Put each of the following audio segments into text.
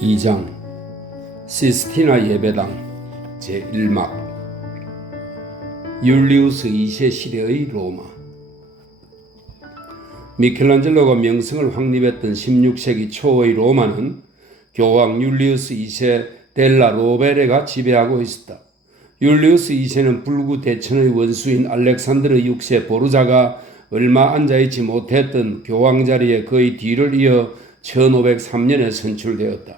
2장 시스티나 예배당 제1막 율리우스 2세 시대의 로마. 미켈란젤로가 명성을 확립했던 16세기 초의 로마는 교황 율리우스 2세 델라 로베레가 지배하고 있었다. 율리우스 2세는 불구 대천의 원수인 알렉산드르 6세 보르자가 얼마 앉아있지 못했던 교황 자리에 그의 뒤를 이어 1503년에 선출되었다.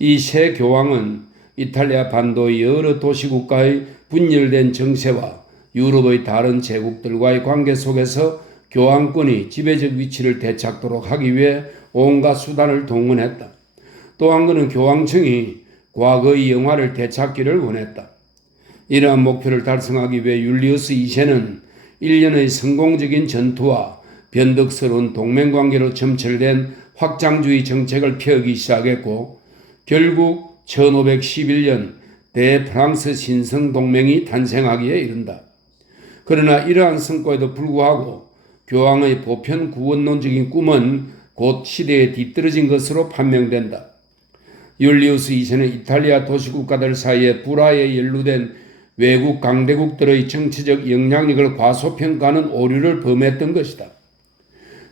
이 새 교황은 이탈리아 반도의 여러 도시국가의 분열된 정세와 유럽의 다른 제국들과의 관계 속에서 교황권이 지배적 위치를 되찾도록 하기 위해 온갖 수단을 동원했다. 또한 그는 교황청이 과거의 영화를 되찾기를 원했다. 이러한 목표를 달성하기 위해 율리우스 2세는 1년의 성공적인 전투와 변덕스러운 동맹관계로 점철된 확장주의 정책을 펴기 시작했고 결국 1511년 대프랑스 신성동맹이 탄생하기에 이른다. 그러나 이러한 성과에도 불구하고 교황의 보편 구원론적인 꿈은 곧 시대에 뒤떨어진 것으로 판명된다. 율리우스 2세는 이탈리아 도시국가들 사이에 불화에 연루된 외국 강대국들의 정치적 영향력을 과소평가하는 오류를 범했던 것이다.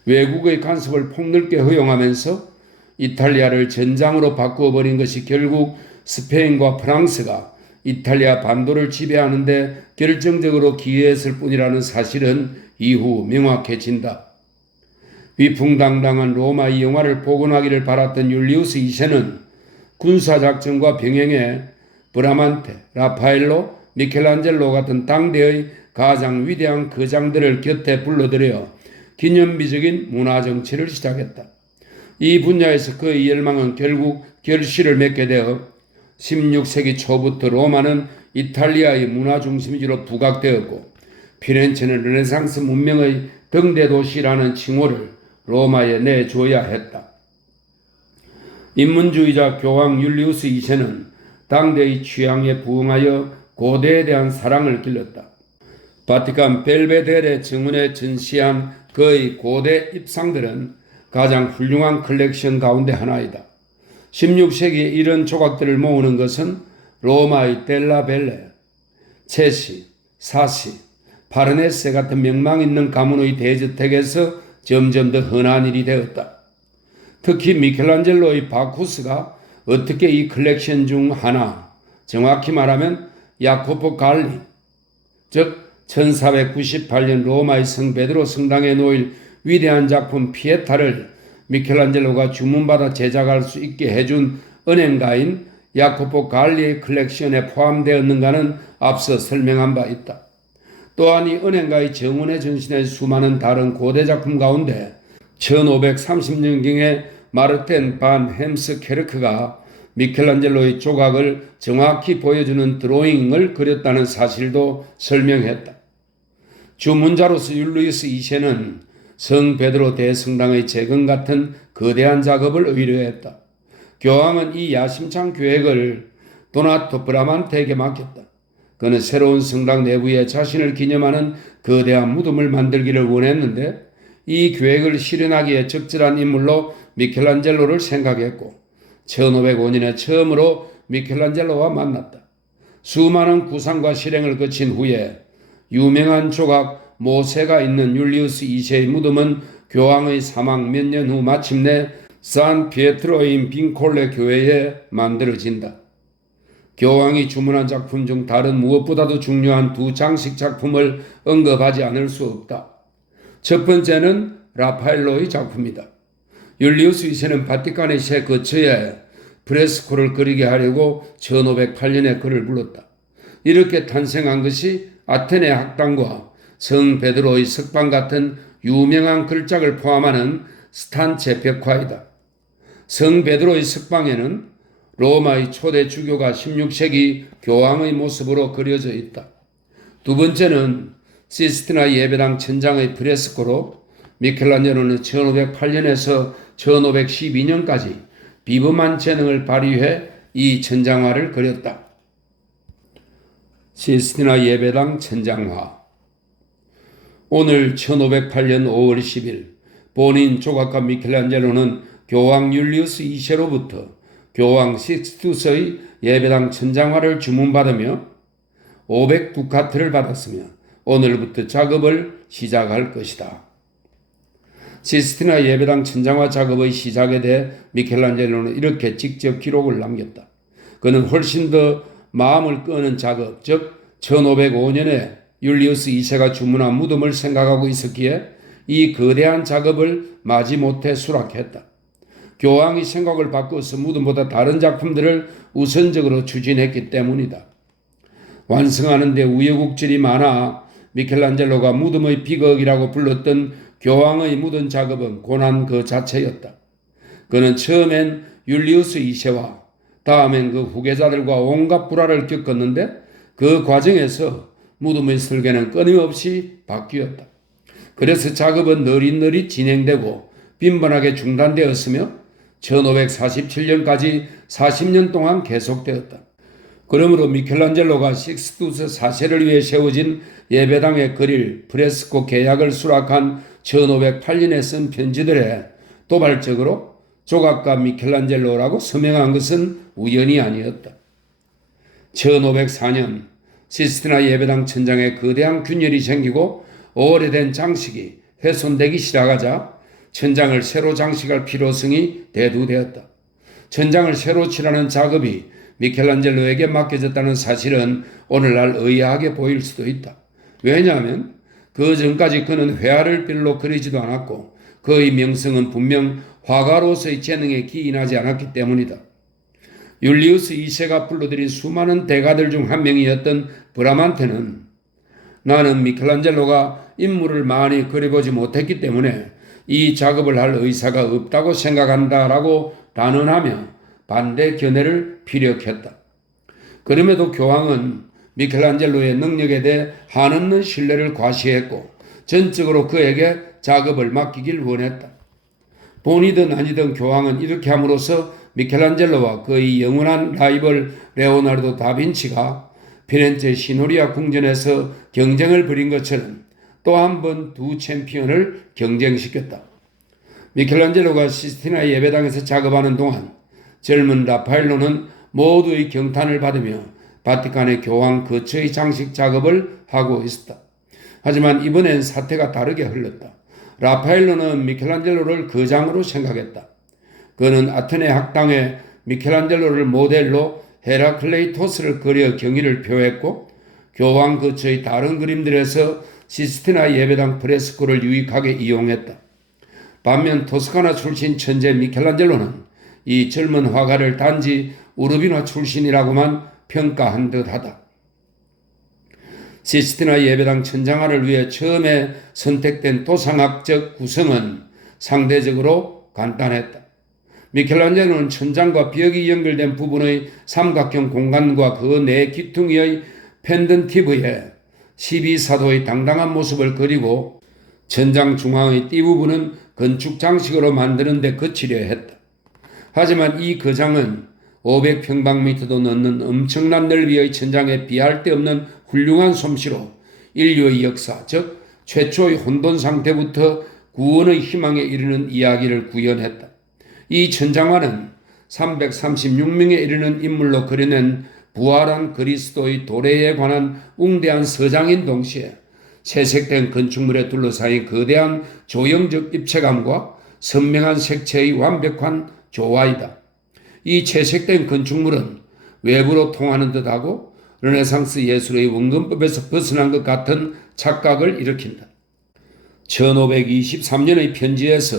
외국의 간섭을 폭넓게 허용하면서 이탈리아를 전장으로 바꾸어버린 것이 결국 스페인과 프랑스가 이탈리아 반도를 지배하는데 결정적으로 기여했을 뿐이라는 사실은 이후 명확해진다. 위풍당당한 로마의 영화를 복원하기를 바랐던 율리우스 2세는 군사작전과 병행해 브라만테, 라파엘로, 미켈란젤로 같은 당대의 가장 위대한 거장들을 곁에 불러들여 기념비적인 문화정치를 시작했다. 이 분야에서 그의 열망은 결국 결실을 맺게 되어 16세기 초부터 로마는 이탈리아의 문화 중심지로 부각되었고 피렌체는 르네상스 문명의 등대 도시라는 칭호를 로마에 내줘야 했다. 인문주의자 교황 율리우스 2세는 당대의 취향에 부응하여 고대에 대한 사랑을 길렀다. 바티칸 벨베데레 정원에 전시한 그의 고대 입상들은 가장 훌륭한 컬렉션 가운데 하나이다. 16세기에 이런 조각들을 모으는 것은 로마의 델라벨레, 체시, 사시, 파르네세 같은 명망 있는 가문의 대저택에서 점점 더 흔한 일이 되었다. 특히 미켈란젤로의 바쿠스가 어떻게 이 컬렉션 중 하나, 정확히 말하면 야코포 갈리, 즉 1498년 로마의 성 베드로 성당에 놓일 위대한 작품 피에타를 미켈란젤로가 주문받아 제작할 수 있게 해준 은행가인 야코포 갈리의 컬렉션에 포함되었는가는 앞서 설명한 바 있다. 또한 이 은행가의 정원에 전시된 수많은 다른 고대 작품 가운데 1530년경에 마르텐 반 햄스케르크가 미켈란젤로의 조각을 정확히 보여주는 드로잉을 그렸다는 사실도 설명했다. 주문자로서 율리우스 2세는 성 베드로 대성당의 재건 같은 거대한 작업을 의뢰했다. 교황은 이 야심찬 계획을 도나토 브라만테에게 맡겼다. 그는 새로운 성당 내부에 자신을 기념하는 거대한 무덤을 만들기를 원했는데 이 계획을 실현하기에 적절한 인물로 미켈란젤로를 생각했고 1505년에 처음으로 미켈란젤로와 만났다. 수많은 구상과 실행을 거친 후에 유명한 조각 모세가 있는 율리우스 2세의 무덤은 교황의 사망 몇 년 후 마침내 산 피에트로인 빈콜레 교회에 만들어진다. 교황이 주문한 작품 중 다른 무엇보다도 중요한 두 장식 작품을 언급하지 않을 수 없다. 첫 번째는 라파엘로의 작품이다. 율리우스 2세는 바티칸의 새 거처에 프레스코를 그리게 하려고 1508년에 그를 불렀다. 이렇게 탄생한 것이 아테네 학당과 성 베드로의 석방 같은 유명한 걸작을 포함하는 스탄체 벽화이다. 성 베드로의 석방에는 로마의 초대 주교가 16세기 교황의 모습으로 그려져 있다. 두 번째는 시스티나 예배당 천장의 프레스코로 미켈란젤로는 1508년에서 1512년까지 비범한 재능을 발휘해 이 천장화를 그렸다. 시스티나 예배당 천장화. 오늘 1508년 5월 10일 본인 조각가 미켈란젤로는 교황 율리우스 2세로부터 교황 식스투스의 예배당 천장화를 주문받으며 500두카트를 받았으며 오늘부터 작업을 시작할 것이다. 시스티나 예배당 천장화 작업의 시작에 대해 미켈란젤로는 이렇게 직접 기록을 남겼다. 그는 훨씬 더 마음을 끄는 작업, 즉 1505년에 율리우스 2세가 주문한 무덤을 생각하고 있었기에 이 거대한 작업을 마지못해 수락했다. 교황이 생각을 바꿔서 무덤보다 다른 작품들을 우선적으로 추진했기 때문이다. 완성하는 데 우여곡절이 많아 미켈란젤로가 무덤의 비극이라고 불렀던 교황의 무덤 작업은 고난 그 자체였다. 그는 처음엔 율리우스 2세와 다음엔 그 후계자들과 온갖 불화를 겪었는데 그 과정에서 무덤의 설계는 끊임없이 바뀌었다. 그래서 작업은 느릿느릿 진행되고 빈번하게 중단되었으며 1547년까지 40년 동안 계속되었다. 그러므로 미켈란젤로가 식스투스 4세를 위해 세워진 예배당에 그릴 프레스코 계약을 수락한 1508년에 쓴 편지들에 도발적으로 조각가 미켈란젤로라고 서명한 것은 우연이 아니었다. 1504년 시스티나 예배당 천장에 거대한 균열이 생기고 오래된 장식이 훼손되기 시작하자 천장을 새로 장식할 필요성이 대두되었다. 천장을 새로 칠하는 작업이 미켈란젤로에게 맡겨졌다는 사실은 오늘날 의아하게 보일 수도 있다. 왜냐하면 그 전까지 그는 회화를 별로 그리지도 않았고 그의 명성은 분명 화가로서의 재능에 기인하지 않았기 때문이다. 율리우스 2세가 불러들인 수많은 대가들 중 한 명이었던 브라만테는 나는 미켈란젤로가 인물을 많이 그려보지 못했기 때문에 이 작업을 할 의사가 없다고 생각한다라고 단언하며 반대 견해를 피력했다. 그럼에도 교황은 미켈란젤로의 능력에 대해 한없는 신뢰를 과시했고 전적으로 그에게 작업을 맡기길 원했다. 본이든 아니든 교황은 이렇게 함으로써 미켈란젤로와 그의 영원한 라이벌 레오나르도 다빈치가 피렌체 시노리아 궁전에서 경쟁을 벌인 것처럼 또 한 번 두 챔피언을 경쟁시켰다. 미켈란젤로가 시스티나 예배당에서 작업하는 동안 젊은 라파엘로는 모두의 경탄을 받으며 바티칸의 교황 거처의 장식 작업을 하고 있었다. 하지만 이번엔 사태가 다르게 흘렀다. 라파엘로는 미켈란젤로를 거장으로 생각했다. 그는 아테네 학당에 미켈란젤로를 모델로 헤라클레이토스를 그려 경의를 표했고 교황 거처의 다른 그림들에서 시스티나 예배당 프레스코를 유익하게 이용했다. 반면 토스카나 출신 천재 미켈란젤로는 이 젊은 화가를 단지 우르비나 출신이라고만 평가한 듯하다. 시스티나 예배당 천장화를 위해 처음에 선택된 도상학적 구성은 상대적으로 간단했다. 미켈란젤로는 천장과 벽이 연결된 부분의 삼각형 공간과 그 내 기퉁이의 펜던티브에 12사도의 당당한 모습을 그리고 천장 중앙의 띠 부분은 건축 장식으로 만드는 데 그치려 했다. 하지만 이 거장은 500평방미터도 넘는 엄청난 넓이의 천장에 비할 데 없는 훌륭한 솜씨로 인류의 역사, 즉 최초의 혼돈 상태부터 구원의 희망에 이르는 이야기를 구현했다. 이 천장화는 336명에 이르는 인물로 그려낸 부활한 그리스도의 도래에 관한 웅대한 서장인 동시에 채색된 건축물에 둘러싸인 거대한 조형적 입체감과 선명한 색채의 완벽한 조화이다. 이 채색된 건축물은 외부로 통하는 듯하고 르네상스 예술의 원근법에서 벗어난 것 같은 착각을 일으킨다. 1523년의 편지에서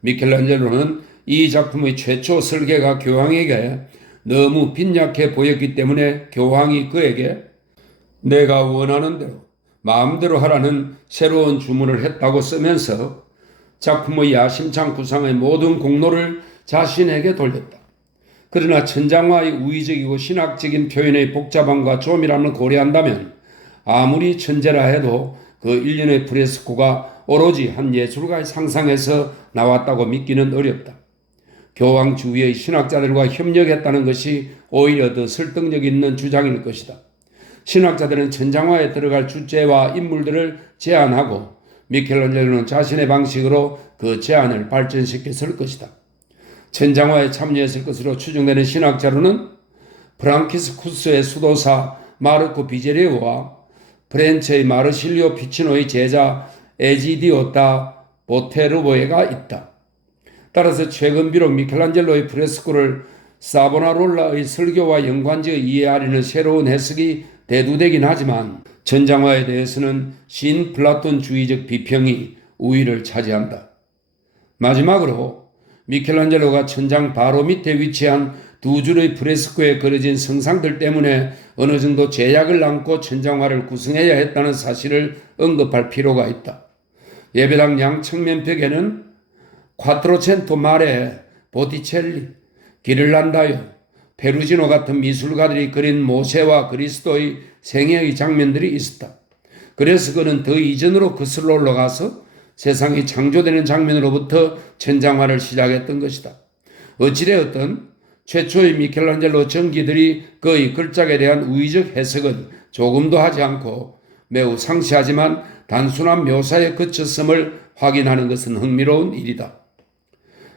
미켈란젤로는 이 작품의 최초 설계가 교황에게 너무 빈약해 보였기 때문에 교황이 그에게 내가 원하는 대로 마음대로 하라는 새로운 주문을 했다고 쓰면서 작품의 야심찬 구상의 모든 공로를 자신에게 돌렸다. 그러나 천장화의 우의적이고 신학적인 표현의 복잡함과 조밀함을 고려한다면 아무리 천재라 해도 그 일련의 프레스코가 오로지 한 예술가의 상상에서 나왔다고 믿기는 어렵다. 교황 주위의 신학자들과 협력했다는 것이 오히려 더 설득력 있는 주장일 것이다. 신학자들은 천장화에 들어갈 주제와 인물들을 제안하고 미켈란젤로는 자신의 방식으로 그 제안을 발전시켰을 것이다. 천장화에 참여했을 것으로 추정되는 신학자로는 프랑키스쿠스의 수도사 마르코 비제리오와 프렌체의 마르실리오 피치노의 제자 에지디오 다 보테르보에가 있다. 따라서 최근 비록 미켈란젤로의 프레스코를 사보나롤라의 설교와 연관지어 이해하려는 새로운 해석이 대두되긴 하지만 천장화에 대해서는 신플라톤주의적 비평이 우위를 차지한다. 마지막으로 미켈란젤로가 천장 바로 밑에 위치한 두 줄의 프레스코에 그려진 성상들 때문에 어느 정도 제약을 안고 천장화를 구성해야 했다는 사실을 언급할 필요가 있다. 예배당 양측면벽에는 콰트로첸토 마레, 보티첼리, 기를란다요, 페루지노 같은 미술가들이 그린 모세와 그리스도의 생애의 장면들이 있었다. 그래서 그는 더 이전으로 거슬러 올라가서 세상이 창조되는 장면으로부터 천장화를 시작했던 것이다. 어찌되었든 최초의 미켈란젤로 전기들이 그의 걸작에 대한 우의적 해석은 조금도 하지 않고 매우 상세하지만 단순한 묘사에 그쳤음을 확인하는 것은 흥미로운 일이다.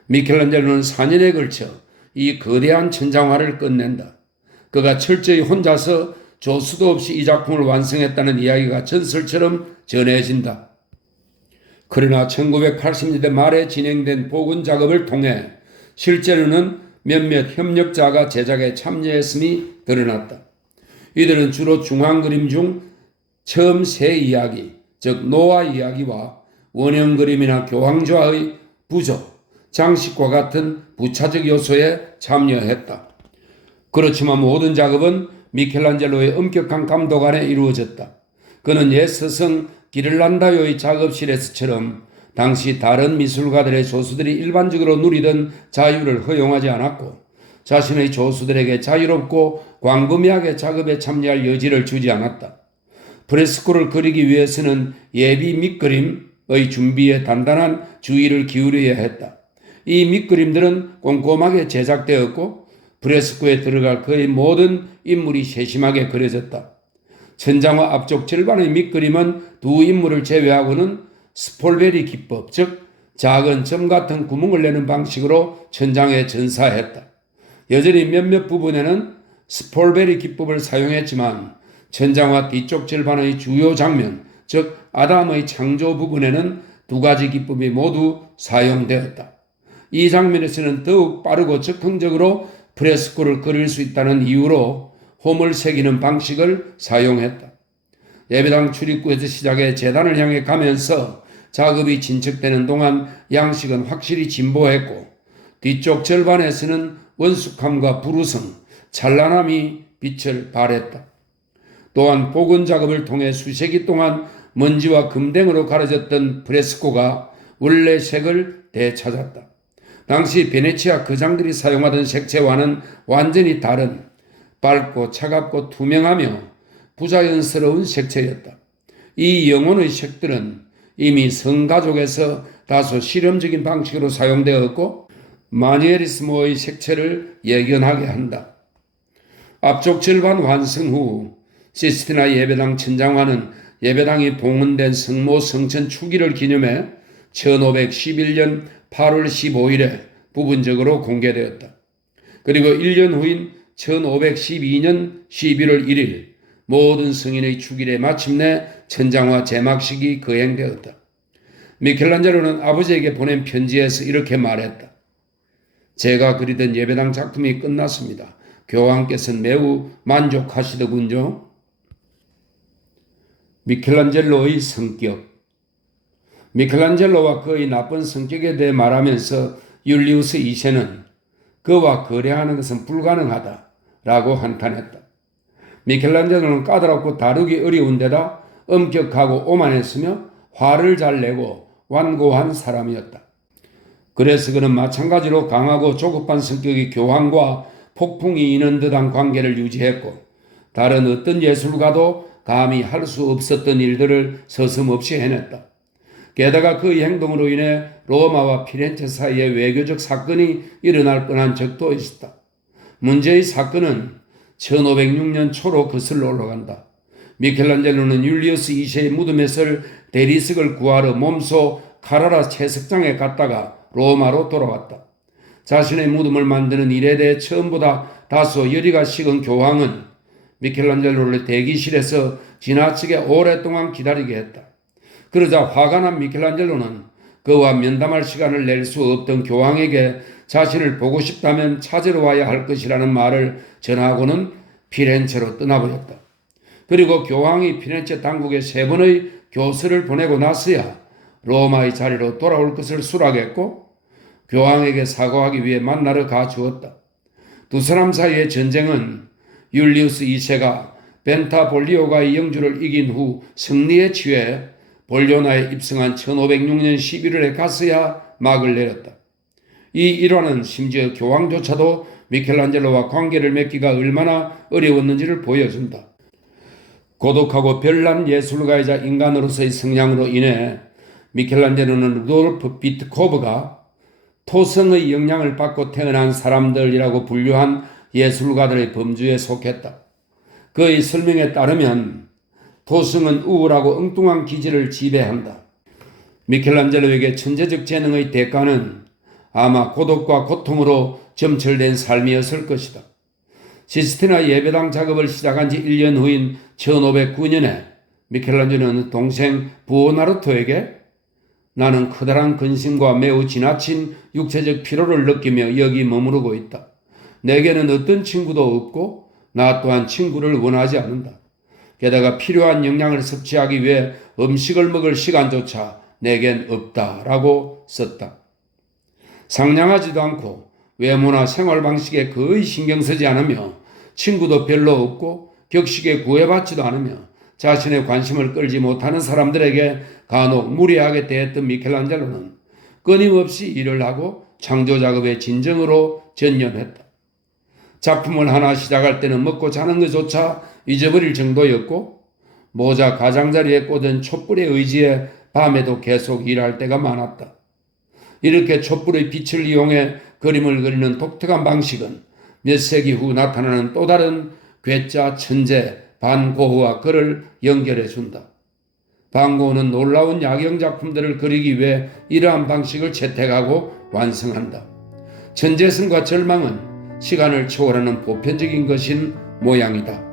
미켈란젤로는 4년에 걸쳐 이 거대한 천장화를 끝낸다. 그가 철저히 혼자서 조수도 없이 이 작품을 완성했다는 이야기가 전설처럼 전해진다. 그러나 1980년대 말에 진행된 복원 작업을 통해 실제로는 몇몇 협력자가 제작에 참여했음이 드러났다. 이들은 주로 중앙 그림 중 처음 세 이야기, 즉 노아 이야기와 원형 그림이나 교황좌의 부조, 장식과 같은 부차적 요소에 참여했다. 그렇지만 모든 작업은 미켈란젤로의 엄격한 감독 아래 이루어졌다. 그는 옛 스승 기를란다요의 작업실에서처럼 당시 다른 미술가들의 조수들이 일반적으로 누리던 자유를 허용하지 않았고 자신의 조수들에게 자유롭고 광범위하게 작업에 참여할 여지를 주지 않았다. 프레스코를 그리기 위해서는 예비 밑그림의 준비에 단단한 주의를 기울여야 했다. 이 밑그림들은 꼼꼼하게 제작되었고 프레스코에 들어갈 그의 모든 인물이 세심하게 그려졌다. 천장화 앞쪽 절반의 밑그림은 두 인물을 제외하고는 스폴베리 기법, 즉 작은 점 같은 구멍을 내는 방식으로 천장에 전사했다. 여전히 몇몇 부분에는 스폴베리 기법을 사용했지만 천장화 뒤쪽 절반의 주요 장면, 즉 아담의 창조 부분에는 두 가지 기법이 모두 사용되었다. 이 장면에서는 더욱 빠르고 즉흥적으로 프레스코를 그릴 수 있다는 이유로 홈을 새기는 방식을 사용했다. 예배당 출입구에서 시작해 제단을 향해 가면서 작업이 진척되는 동안 양식은 확실히 진보했고 뒤쪽 절반에서는 원숙함과 부루성, 찬란함이 빛을 발했다. 또한 복원 작업을 통해 수세기 동안 먼지와 금댕으로 가려졌던 프레스코가 원래 색을 되찾았다. 당시 베네치아 거장들이 사용하던 색채와는 완전히 다른 밝고 차갑고 투명하며 부자연스러운 색채였다. 이 영혼의 색들은 이미 성가족에서 다소 실험적인 방식으로 사용되었고 마니에리스모의 색채를 예견하게 한다. 앞쪽 절반 완성 후 시스티나 예배당 천장화는 예배당이 봉헌된 성모 성천 축일을 기념해 1511년 8월 15일에 부분적으로 공개되었다. 그리고 1년 후인 1512년 11월 1일 모든 성인의 축일에 마침내 천장화 제막식이 거행되었다. 미켈란젤로는 아버지에게 보낸 편지에서 이렇게 말했다. 제가 그리던 예배당 작품이 끝났습니다. 교황께서는 매우 만족하시더군요. 미켈란젤로의 성격. 미켈란젤로와 그의 나쁜 성격에 대해 말하면서 율리우스 2세는 그와 거래하는 것은 불가능하다라고 한탄했다. 미켈란젤로는 까다롭고 다루기 어려운 데다 엄격하고 오만했으며 화를 잘 내고 완고한 사람이었다. 그래서 그는 마찬가지로 강하고 조급한 성격의 교황과 폭풍이 이는 듯한 관계를 유지했고 다른 어떤 예술가도 감히 할 수 없었던 일들을 서슴없이 해냈다. 게다가 그의 행동으로 인해 로마와 피렌체 사이에 외교적 사건이 일어날 뻔한 적도 있었다. 문제의 사건은 1506년 초로 거슬러 올라간다. 미켈란젤로는 율리우스 2세의 무덤에 설 대리석을 구하러 몸소 카라라 채석장에 갔다가 로마로 돌아왔다. 자신의 무덤을 만드는 일에 대해 처음보다 다소 열의가 식은 교황은 미켈란젤로를 대기실에서 지나치게 오랫동안 기다리게 했다. 그러자 화가 난 미켈란젤로는 그와 면담할 시간을 낼 수 없던 교황에게 자신을 보고 싶다면 찾으러 와야 할 것이라는 말을 전하고는 피렌체로 떠나버렸다. 그리고 교황이 피렌체 당국에 3번의 교서를 보내고 나서야 로마의 자리로 돌아올 것을 수락했고 교황에게 사과하기 위해 만나러 가주었다. 두 사람 사이의 전쟁은 율리우스 2세가 벤타볼리오가의 영주를 이긴 후 승리에 취해 볼리오나에 입성한 1506년 11월에 가서야 막을 내렸다. 이 일화는 심지어 교황조차도 미켈란젤로와 관계를 맺기가 얼마나 어려웠는지를 보여준다. 고독하고 별난 예술가이자 인간으로서의 성향으로 인해 미켈란젤로는 루돌프 비트코브가 토성의 영향을 받고 태어난 사람들이라고 분류한 예술가들의 범주에 속했다. 그의 설명에 따르면 토성은 우울하고 엉뚱한 기질을 지배한다. 미켈란젤로에게 천재적 재능의 대가는 아마 고독과 고통으로 점철된 삶이었을 것이다. 시스티나 예배당 작업을 시작한 지 1년 후인 1509년에 미켈란젤로는 동생 부오나르토에게 나는 커다란 근심과 매우 지나친 육체적 피로를 느끼며 여기 머무르고 있다. 내게는 어떤 친구도 없고 나 또한 친구를 원하지 않는다. 게다가 필요한 영양을 섭취하기 위해 음식을 먹을 시간조차 내겐 없다라고 썼다. 상냥하지도 않고 외모나 생활 방식에 거의 신경 쓰지 않으며 친구도 별로 없고 격식에 구애받지도 않으며 자신의 관심을 끌지 못하는 사람들에게 간혹 무례하게 대했던 미켈란젤로는 끊임없이 일을 하고 창조 작업에 진정으로 전념했다. 작품을 하나 시작할 때는 먹고 자는 것조차 잊어버릴 정도였고 모자 가장자리에 꽂은 촛불의 의지에 밤에도 계속 일할 때가 많았다. 이렇게 촛불의 빛을 이용해 그림을 그리는 독특한 방식은 몇 세기 후 나타나는 또 다른 괴짜 천재 반고흐와 그를 연결해준다. 반고흐는 놀라운 야경 작품들을 그리기 위해 이러한 방식을 채택하고 완성한다. 천재성과 절망은 시간을 초월하는 보편적인 것인 모양이다.